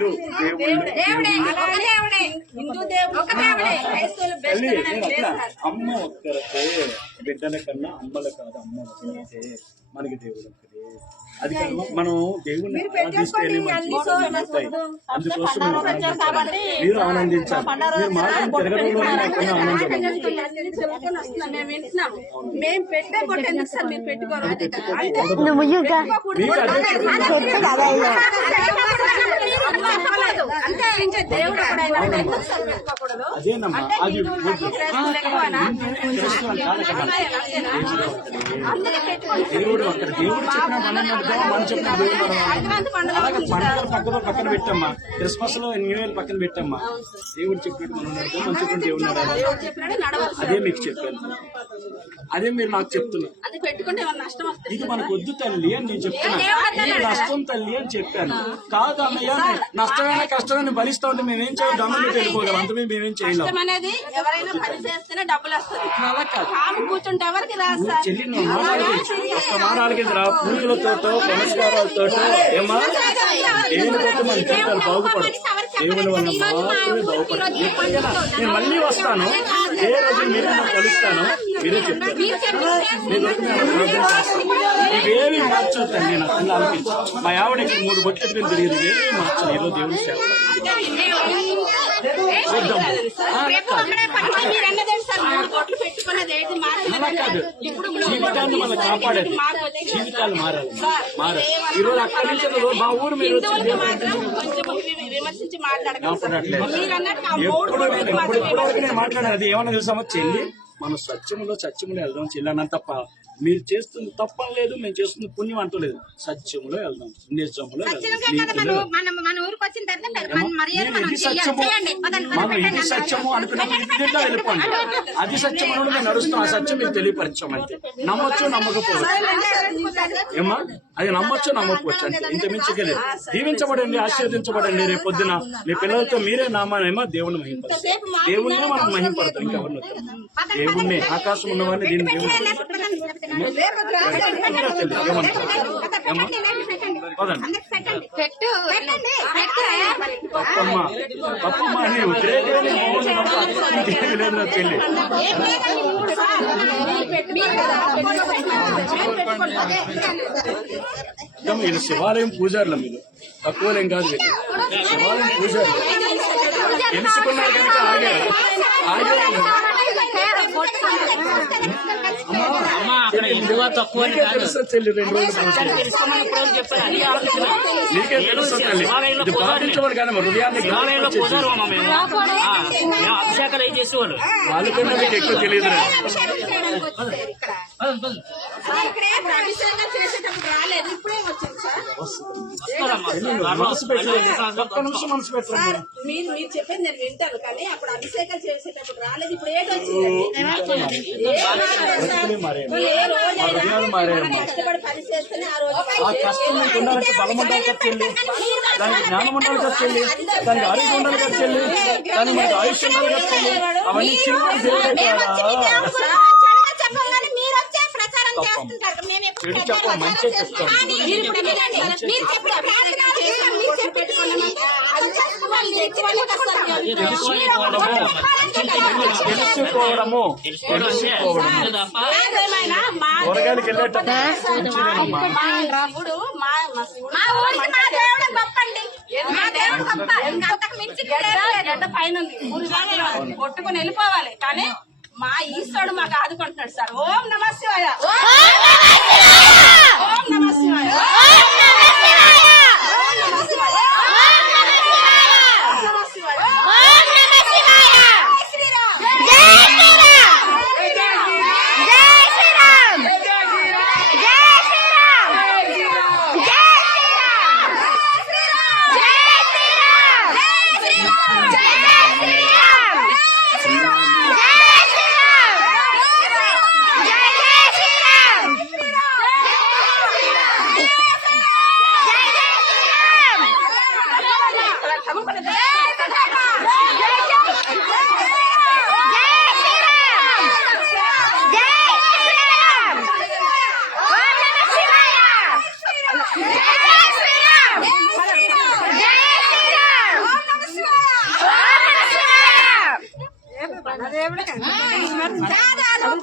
రెండు అమ్మ ఒక్కరితే బిడ్డల కన్నా అమ్మల కాదు, అమ్మ ఒక్కరితే మనకి దేవుడు ఒక్కడే. అది మనం దేవుణ్ణి ఆరాధిస్తేనే అందుకోసం మీరు ఆనందించాలి. మీరు మార్గం తిరగడంలో అదేనమ్మా. అది దేవుడు అక్కడ దేవుడు చెప్పిన మనం చెప్పిన దేవుడు అలాగే పండుగలు పక్కన పెట్టమ్మా. క్రిస్మస్ లో న్యూ ఇయర్ పక్కన పెట్టమ్మా. దేవుడు చెప్పినట్టు మనం నడుద్దాం, మనం చెప్పిన దేవుడు నడాలి. అదే మీకు చెప్పాను, అదే మీరు నాకు చెప్తున్నారు. ఇది మనకు వద్దు తల్లి అని నేను చెప్తున్నాను. ఇది నష్టం తల్లి అని చెప్పాను. కాదు అన్నయ్య, నష్టమైన కష్టమైన భరిస్తా ఉంటే మేమేం చేయాలి? దమ్ము వెళ్ళిపోగలం, అంత మేమేం చేయలేము. మారాలకి పూజలతో పునస్కారాలతో ఏమా దేవునితో మన జీవితాలు బాగుపడదు. దేవుని వల్ల మాత్రమే బాగుపడదు. నేను మళ్ళీ వస్తాను, ఏ రోజు మీరు నాకు కలుస్తాను, మీరే చెప్తారు. ఇవేమి మార్చొద్దండి. నేను అతను ఆలోచించు. మా ఆవిడకి 3 బొట్లు ఎట్టుకుని తిరిగింది. ఇవేమి మార్చదు. ఏదో దేవుని సేవ చూద్దాం. అలా కాదు, జీవితాన్ని మనం కాపాడేది. జీవితాలు మారాలి. ఈరోజు అక్కడి నుంచి మా ఊరు మీరు ఎప్పుడు నేను మాట్లాడాలి. ఏమన్నా తెలుసామో చెల్లి, మనం సత్యములో వెళ్దాం చెల్లి అన్న తప్ప. మీరు చేస్తుంది తప్పని లేదు, మేము చేస్తుంది పుణ్యం అంటలేదు. సత్యములో వెళ్దాం, నిజములో మనం ఇది సత్యము అనుకున్నప్పుడు ఇది వెళ్ళిపోండి. అది సత్యం అని మేము నడుస్తాం. ఆ సత్యం మీకు తెలియపరిచాం అంతే. నమ్మొచ్చు నమ్మకపోవచ్చు ఏమా, అది నమ్మొచ్చు నమ్మకపోవచ్చు అంతే. ఇంత మించికెళ్ళి దీవించబడండి, ఆశీర్వదించబడండి. రేపు పొద్దున మీ పిల్లలతో మీరే నామానేమో దేవుని మహింపడతారు. దేవుణ్ణే మనం మహింపడతాం. ఇంకెవరిని దేవుణ్ణి, ఆకాశం ఉన్నవాడిని దీన్ని దేవుని పప్పమ్మ అని లేదు చెల్లి. వీళ్ళు శివాలయం పూజారుల మీరు తక్కువలేం కాదు. శివాలయం పూజారులు తెలుసుకున్నారు కనుక ఆగారు. చెల్లి 2 రోజులు నీకే తెలుసు తల్లి. ఇది పాటించేవాడు కానీ హృదయాన్ని అభిషేకాలు ఏం చేసేవాళ్ళు వాళ్ళకన్నా మీకు ఎక్కువ తెలియదు. మనసు పెట్టండి, ఒక్క నిమిషం మనసు పెట్టండి. మీరు చెప్పేది నేను వింటాను, కానీ అప్పుడు అభిషేకాలు చేసేటప్పుడు రాలేదు. ఇప్పుడు ఏదో వచ్చింది కష్టపడి పని చేస్తేనే ఆ రోజు ఆ కష్టం మీకు ఉండాలంటే బలం ఉండాలి కదా చెల్లి, దానికి జ్ఞానం ఉండాలి కదా చెల్లి, దానికి ఆరోగ్యం ఉండాలి కదా చెల్లి, దానికి మనకి ఆయుష్ ఉండాలి కదా చెల్లి. అవన్నీ చెడు చెప్ప మంచిగా చెప్తాను. తెలుసుకోవడము కూరగాయలకి వెళ్ళేటప్పుడు పైన కొట్టుకుని వెళ్ళిపోవాలి, కానీ మా ఈశ్వరుడు మాకు ఆదుకుంటున్నాడు సార్. ఓం నమః శివాయ, ఓం నమః శివాయ, కాదు